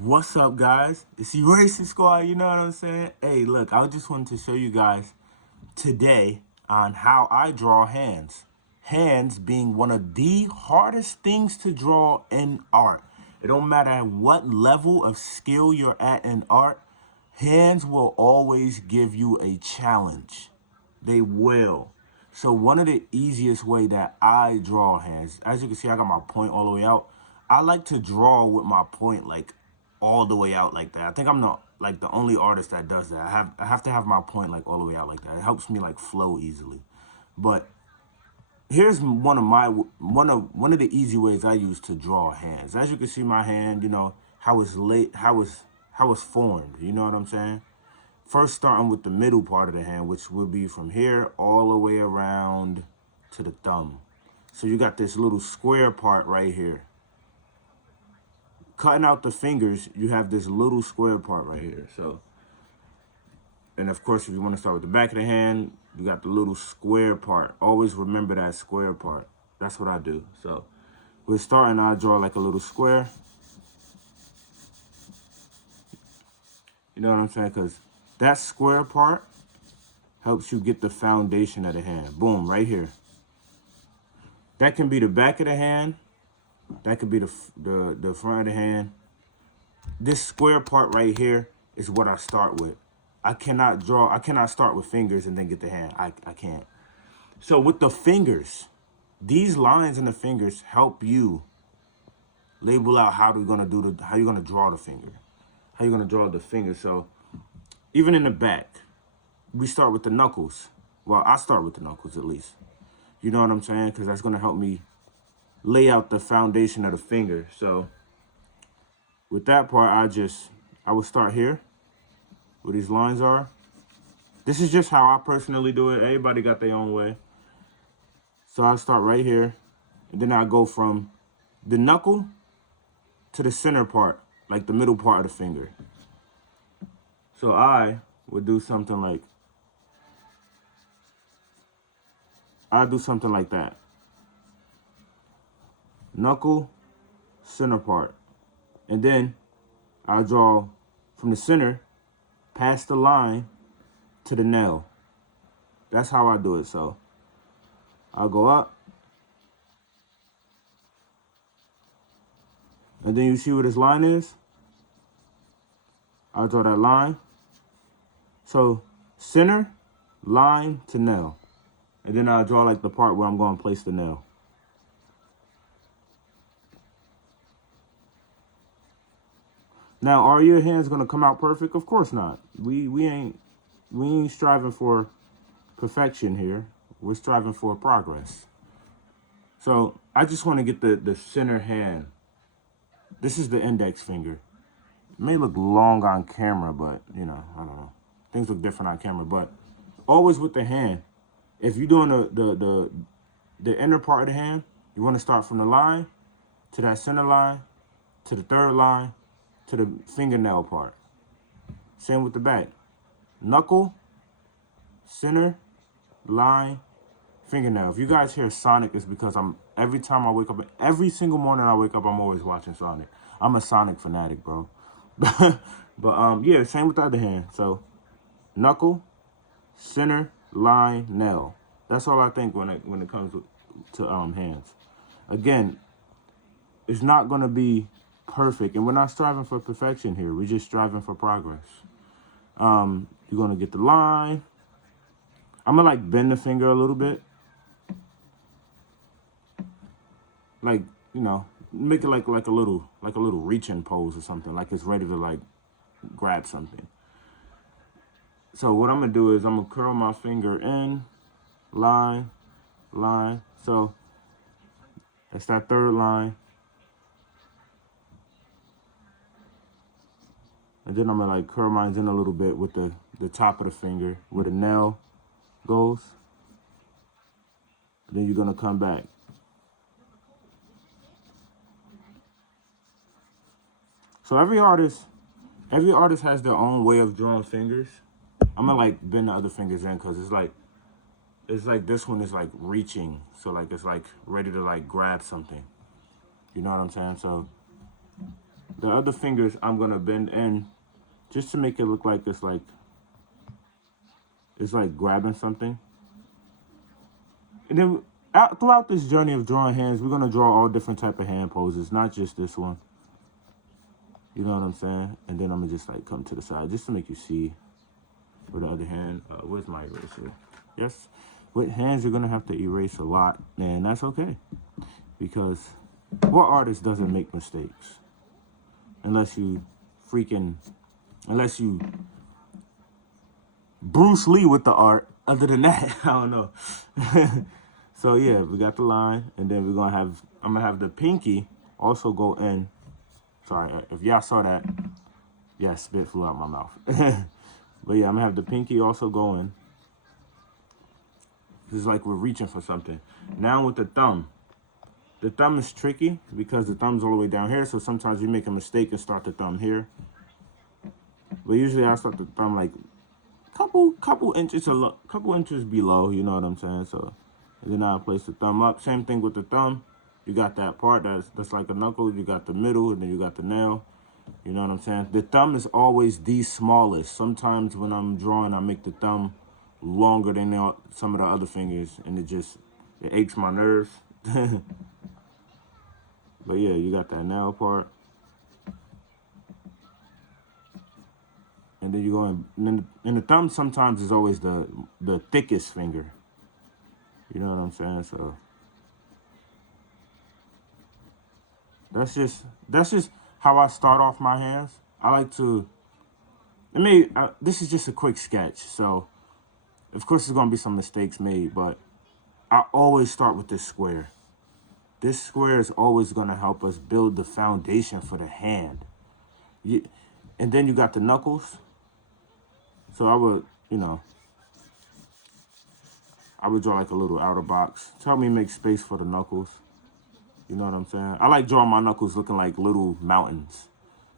What's up, guys? It's Erasing Squad, you know what I'm saying? Hey, look, I just wanted to show you guys today on how I draw hands. Hands being one of the hardest things to draw in art. It don't matter what level of skill you're at in art, hands will always give you a challenge. They will. So one of the easiest way that I draw hands, as you can see, I got my point all the way out. I like to draw with my point like all the way out like that. I think I'm not like the only artist that does that. I have to have my point like all the way out like that. It helps me like flow easily. But here's one of the easy ways I use to draw hands. As you can see, my hand, how it's late, how it's formed. You know what I'm saying? First, starting with the middle part of the hand, which will be from here all the way around to the thumb. So you got this little square part right here. Cutting out the fingers, you have this little square part right here. So, and of course, if you want to start with the back of the hand, you got the little square part. Always remember that square part. That's what I do. So we're starting, I draw like a little square. You know what I'm saying? Because that square part helps you get the foundation of the hand. Boom, right here. That can be the back of the hand. That could be the front of the hand. This square part right here is what I start with. I cannot start with fingers and then get the hand. I can't. So with the fingers, these lines in the fingers help you label out how you're gonna draw the finger. How you're gonna draw the finger. So even in the back, we start with the knuckles. Well, I start with the knuckles at least. You know what I'm saying? Because that's gonna help me lay out the foundation of the finger. So with that part, I would start here where these lines are. This is just how I personally do it. Everybody got their own way. So I start right here, and then I go from the knuckle to the center part, like the middle part of the finger. So I do something like that. Knuckle, center part. And then I draw from the center, past the line, to the nail. That's how I do it. So I'll go up, and then you see where this line is? I'll draw that line. So center, line to nail. And then I'll draw like the part where I'm going to place the nail. Now, are your hands going to come out perfect? Of course not. We ain't striving for perfection here. We're striving for progress. So I just want to get the center hand. This is the index finger. It may look long on camera, but I don't know. Things look different on camera, but always with the hand. If you're doing the inner part of the hand, you want to start from the line to that center line to the third line to the fingernail part. Same with the back. Knuckle, center, line, fingernail. If you guys hear Sonic, it's because every time I wake up, every single morning I wake up, I'm always watching Sonic. I'm a Sonic fanatic, bro. But yeah, same with the other hand. So knuckle, center, line, nail. That's all I think when it comes to hands. Again, it's not gonna be perfect, and we're not striving for perfection here. We're just striving for progress. You're gonna get the line. I'm gonna like bend the finger a little bit, like make it like a little reaching pose or something, like it's ready to like grab something. So what I'm gonna do is I'm gonna curl my finger in, line, line. So that's that third line. And then I'm gonna like curl mine in a little bit with the top of the finger where the nail goes. Then you're gonna come back. So every artist has their own way of drawing fingers. I'm gonna like bend the other fingers in because it's like this one is like reaching. So like it's like ready to like grab something. You know what I'm saying? So The other fingers I'm gonna bend in just to make it look like it's like grabbing something. And then throughout this journey of drawing hands, we're gonna draw all different type of hand poses, not just this one. You know what I'm saying? And then I'm gonna just like come to the side just to make you see. With the other hand, where's my eraser? Yes, with hands you're gonna have to erase a lot, and that's okay, because what artist doesn't make mistakes? Unless you Bruce Lee with the art. Other than that, I don't know. So yeah, we got the line, and then I'm gonna have the pinky also go in. Sorry, if y'all saw that, yeah, spit flew out my mouth. But yeah, I'm gonna have the pinky also go in. It's like we're reaching for something. Now with the thumb is tricky because the thumb's all the way down here, so sometimes you make a mistake and start the thumb here. But usually I start the thumb like couple inches below, you know what I'm saying? So, and then I place the thumb up. Same thing with the thumb. You got that part that's like a knuckle. You got the middle, and then you got the nail. You know what I'm saying? The thumb is always the smallest. Sometimes when I'm drawing, I make the thumb longer than some of the other fingers, and it aches my nerves. But yeah, you got that nail part. And then you go in, and the thumb sometimes is always the thickest finger. You know what I'm saying? So that's just how I start off my hands. I like to, this is just a quick sketch. So of course there's gonna be some mistakes made, but I always start with this square. This square is always gonna help us build the foundation for the hand. And then you got the knuckles. So I would draw like a little outer box to help me make space for the knuckles. You know what I'm saying? I like drawing my knuckles looking like little mountains.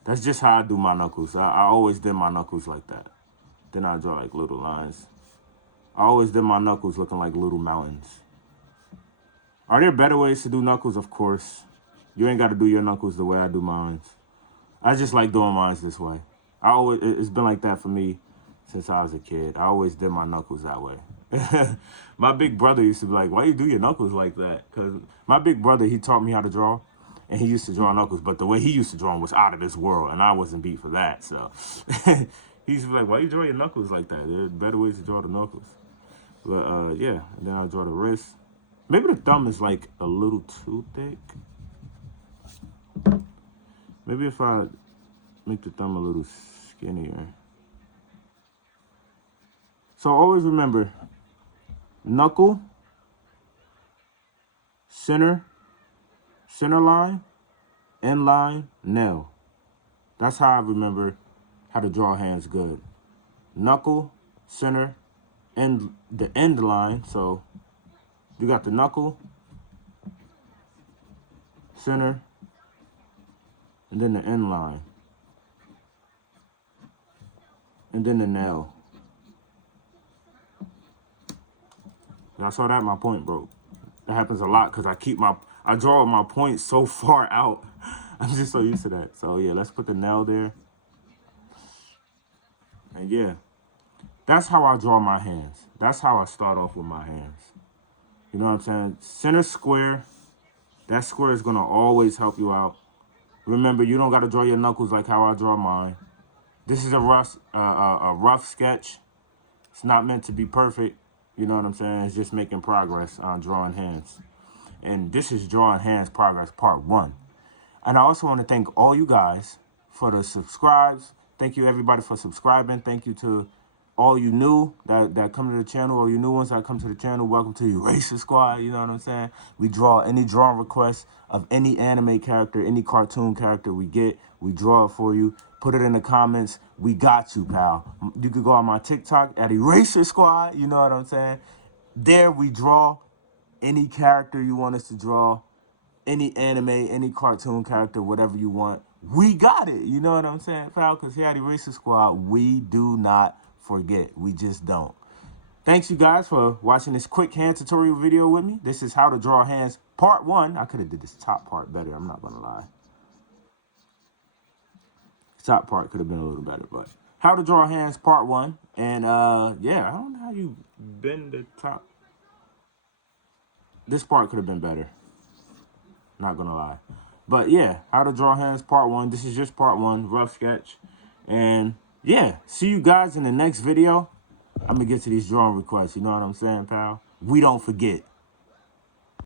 That's just how I do my knuckles. I always did my knuckles like that. Then I draw like little lines. I always did my knuckles looking like little mountains. Are there better ways to do knuckles? Of course. You ain't got to do your knuckles the way I do mine. I just like doing mine this way. It's been like that for me since I was a kid. I always did my knuckles that way. My big brother used to be like, why you do your knuckles like that? Because my big brother, he taught me how to draw, and he used to draw knuckles, but the way he used to draw them was out of this world, and I wasn't beat for that. So he used to be like, why you draw your knuckles like that? There are better ways to draw the knuckles. But yeah, and then I draw the wrist. Maybe the thumb is like a little too thick. Maybe if I make the thumb a little skinnier. So always remember, knuckle, center line, end line, nail. That's how I remember how to draw hands good. Knuckle, center, and the end line. So you got the knuckle, center, and then the end line, and then the nail. I saw that my point broke. That happens a lot because I draw my points so far out. I'm just so used to that. So yeah, let's put the nail there. And yeah, that's how I draw my hands. That's how I start off with my hands. You know what I'm saying? Center square. That square is gonna always help you out. Remember, you don't gotta draw your knuckles like how I draw mine. This is a rough sketch. It's not meant to be perfect. You know what I'm saying? It's just making progress on drawing hands. And this is Drawing Hands Progress Part 1. And I also want to thank all you guys for the subscribes. Thank you, everybody, for subscribing. Thank you to all you new that come to the channel, all you new ones that come to the channel. Welcome to Eraser Squad. You know what I'm saying? We draw any drawing requests of any anime character, any cartoon character we get. We draw it for you. Put it in the comments. We got you, pal. You could go on my TikTok at Eraser Squad. You know what I'm saying? There we draw any character you want us to draw. Any anime, any cartoon character, whatever you want. We got it. You know what I'm saying, pal? Because here at Eraser Squad, we do not forget. We just don't. Thanks, you guys, for watching this quick hand tutorial video with me. This is How to Draw Hands Part 1. I could have did this top part better. I'm not going to lie. top part could have been a little better, but how to draw hands part 1. And yeah, I don't know how you bend the top. This part could have been better. Not gonna lie. But yeah, how to draw hands part 1. This is just part 1, rough sketch. And yeah, see you guys in the next video. I'm gonna get to these drawing requests. You know what I'm saying, pal? We don't forget.